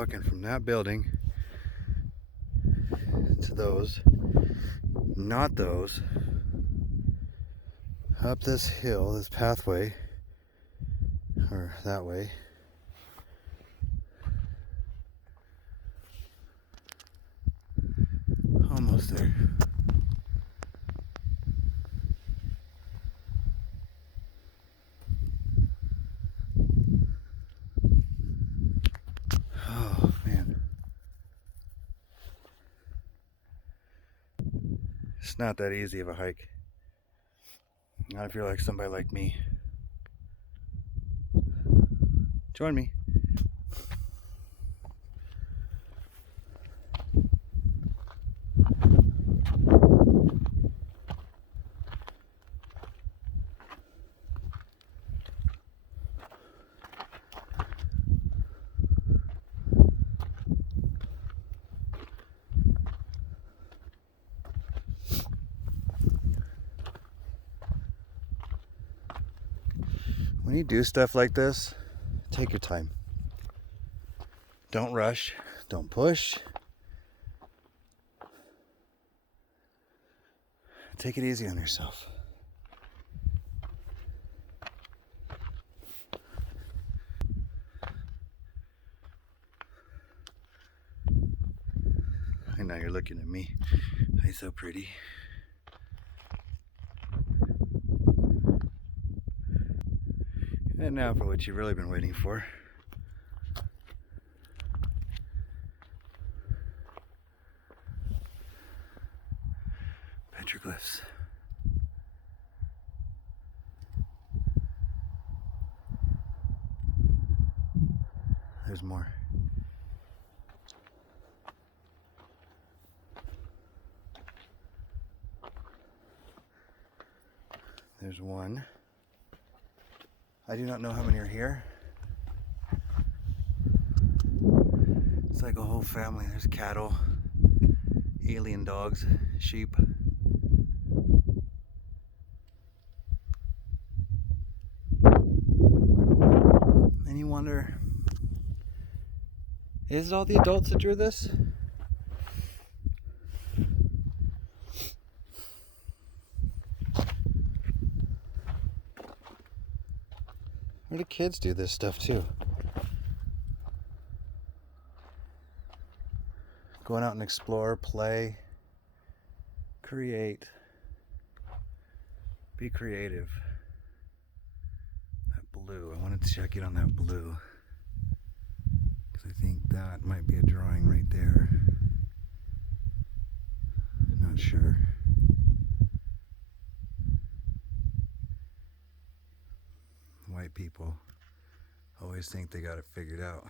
walking from that building to those, not those, up this hill, this pathway, or that way. Almost there. Oh man. It's not that easy of a hike. Not if you're like somebody like me. Join me. When you do stuff like this, take your time. Don't rush, don't push. Take it easy on yourself. I know you're looking at me. I'm so pretty. And now for what you've really been waiting for. Petroglyphs. There's more. There's one. I do not know how many are here. It's like a whole family. There's cattle, alien dogs, sheep. And you wonder, is it all the adults that drew this? Or do kids do this stuff too? Going out and explore, play, create, be creative. That blue, I wanted to check in on that blue, because I think that might be a drawing right there. Not sure. White people always think they got it figured out.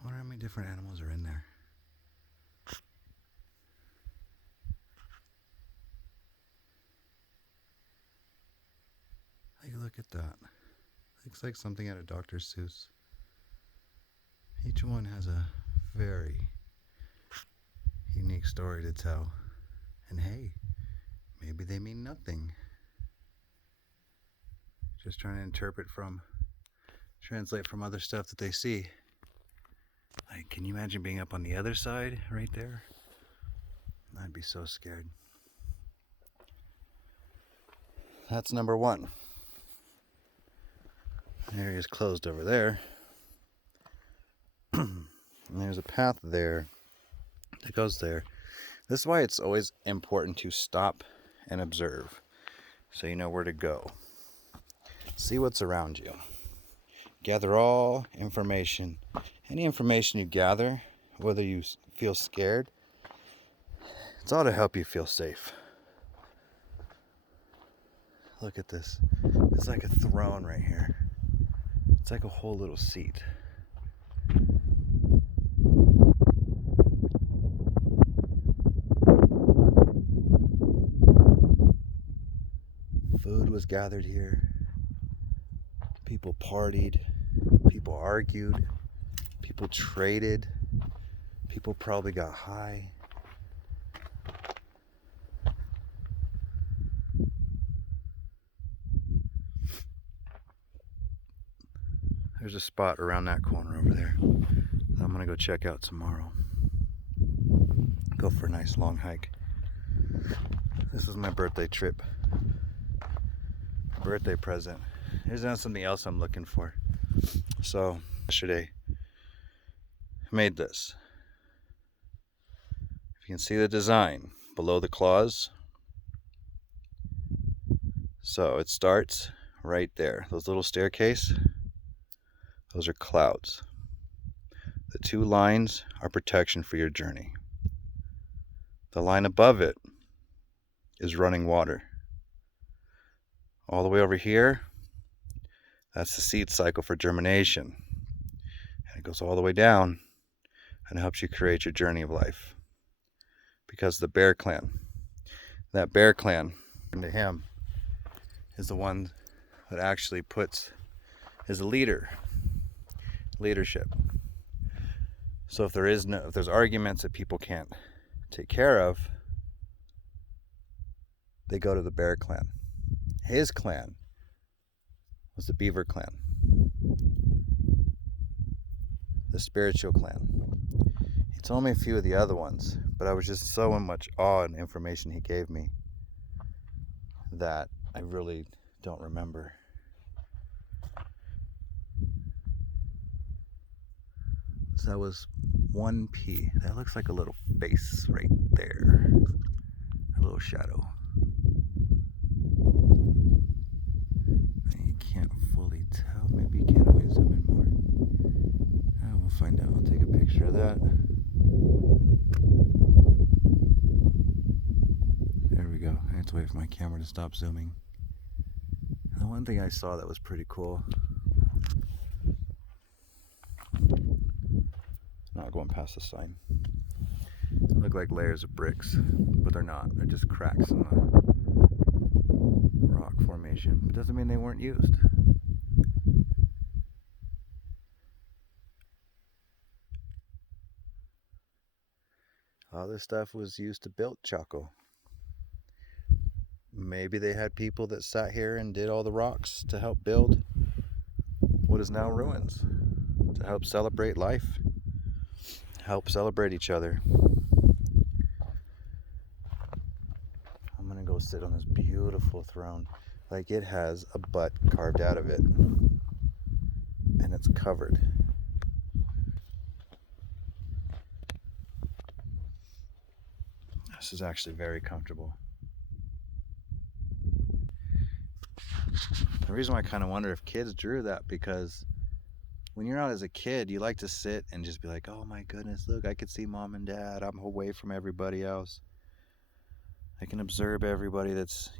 I wonder how many different animals are in there. Take a look at that. Looks like something out of Dr. Seuss. Each one has a very unique story to tell. And hey, maybe they mean nothing. Just trying to translate from other stuff that they see. Like, can you imagine being up on the other side right there? I'd be so scared. That's number one. The area's closed over there. And there's a path there that goes there. This is why it's always important to stop and observe, so you know where to go. See what's around you. Gather all information. Any information you gather, whether you feel scared, it's all to help you feel safe. Look at this. It's like a throne right here. It's like a whole little seat. Food was gathered here. People partied. People argued. People traded. People probably got high. There's a spot around that corner over there that I'm gonna go check out tomorrow. Go for a nice long hike. This is my birthday trip. Birthday present. Here's something else I'm looking for. So yesterday I made this. If you can see the design below the claws. So it starts right there. Those little staircase, those are clouds. The two lines are protection for your journey. The line above it is running water. All the way over here, that's the seed cycle for germination. And it goes all the way down and helps you create your journey of life. Because the bear clan, that bear clan, to him, is the one that actually is a leadership. So if there's arguments that people can't take care of, they go to the bear clan. His clan was the beaver clan, the spiritual clan. He told me a few of the other ones, but I was just so much awe in the information he gave me that I really don't remember. So that was 1P. That looks like a little face right there. A little shadow. You can't fully tell. Maybe you can if I zoom in more. We'll find out. I'll take a picture of that. There we go. I have to wait for my camera to stop zooming. And the one thing I saw that was pretty cool. Not going past the sign. Look like layers of bricks, but they're not. They're just cracks in the rock formation. It doesn't mean they weren't used. All this stuff was used to build Chaco. Maybe they had people that sat here and did all the rocks to help build what is now ruins, to help celebrate life, help celebrate each other. I'm gonna go sit on this beautiful throne. Like, it has a butt carved out of it, and it's covered. This is actually very comfortable. The reason why I kind of wonder if kids drew that, because when you're out as a kid, you like to sit and just be like, oh my goodness, look, I can see mom and dad. I'm away from everybody else. I can observe everybody that's,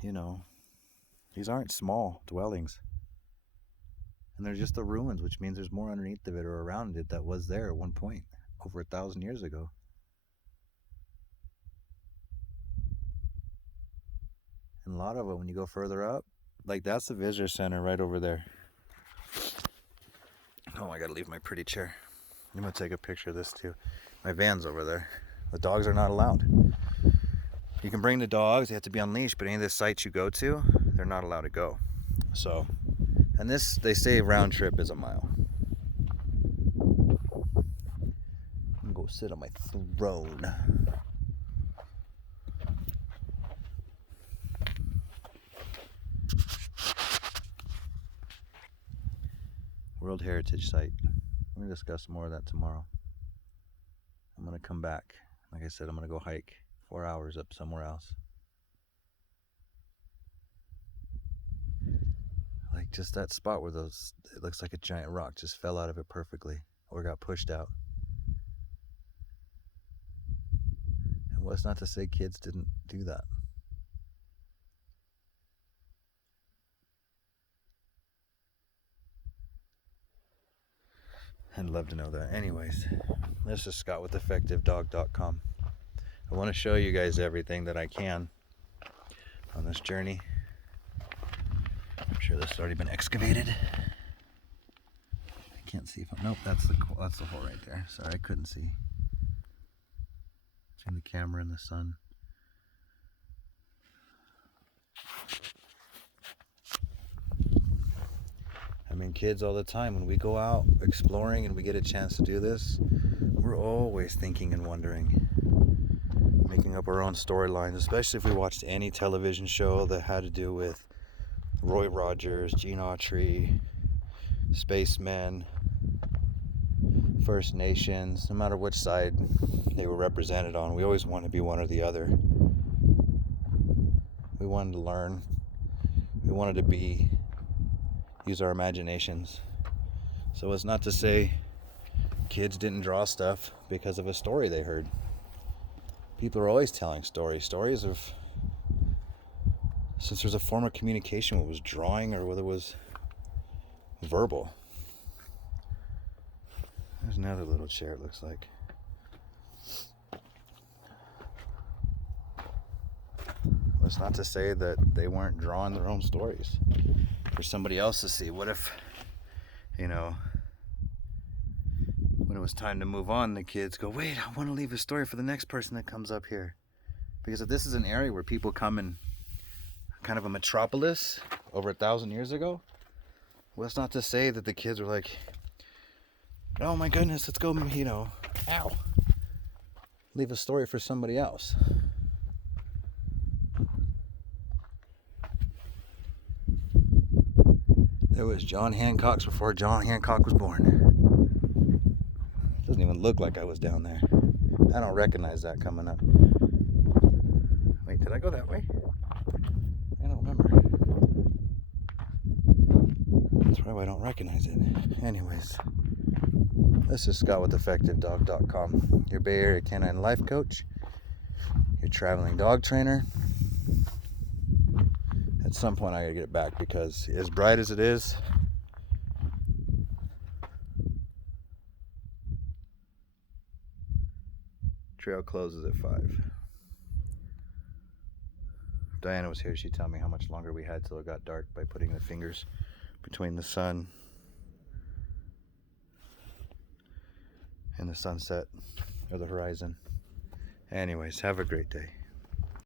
these aren't small dwellings. And they're just the ruins, which means there's more underneath of it or around it that was there at one point, over 1,000 years ago. And a lot of it, when you go further up, like that's the visitor center right over there. Oh, I gotta leave my pretty chair. I'm gonna take a picture of this too. My van's over there. The dogs are not allowed. You can bring the dogs, they have to be on leash, but any of the sites you go to, they're not allowed to go. So, and this, they say round trip is a mile. I'm gonna go sit on my throne. World Heritage Site. We're gonna discuss more of that tomorrow. I'm gonna come back. Like I said, I'm gonna go hike 4 hours up somewhere else. Like just that spot where it looks like a giant rock just fell out of it perfectly, or got pushed out. And what's not to say kids didn't do that? I'd love to know that. Anyways, this is Scott with EffectiveDog.com. I want to show you guys everything that I can on this journey. I'm sure this has already been excavated. I can't see if I'm... Nope, that's the hole right there. Sorry, I couldn't see. Between the camera and the sun. kids all the time, when we go out exploring and we get a chance to do this, we're always thinking and wondering, making up our own storylines, especially if we watched any television show that had to do with Roy Rogers, Gene Autry, spacemen, First Nations. No matter which side they were represented on, we always want to be one or the other. We wanted to learn. We wanted to use our imaginations. So it's not to say kids didn't draw stuff because of a story they heard. People are always telling stories of, since there's a form of communication, whether it was drawing or whether it was verbal. There's another little chair, it looks like. It's not to say that they weren't drawing their own stories for somebody else to see. What if, when it was time to move on, the kids go, wait, I want to leave a story for the next person that comes up here. Because if this is an area where people come in, kind of a metropolis over 1,000 years ago, well, it's not to say that the kids were like, oh my goodness, let's go, leave a story for somebody else. There was John Hancock's before John Hancock was born. Doesn't even look like I was down there. I don't recognize that coming up. Wait, did I go that way? I don't remember. That's why I don't recognize it. Anyways, this is Scott with EffectiveDog.com, your Bay Area canine life coach, your traveling dog trainer. At some point I gotta get it back because as bright as it is, trail closes at 5. If Diana was here, she'd tell me how much longer we had till it got dark by putting the fingers between the sun and the sunset or the horizon. Anyways, have a great day.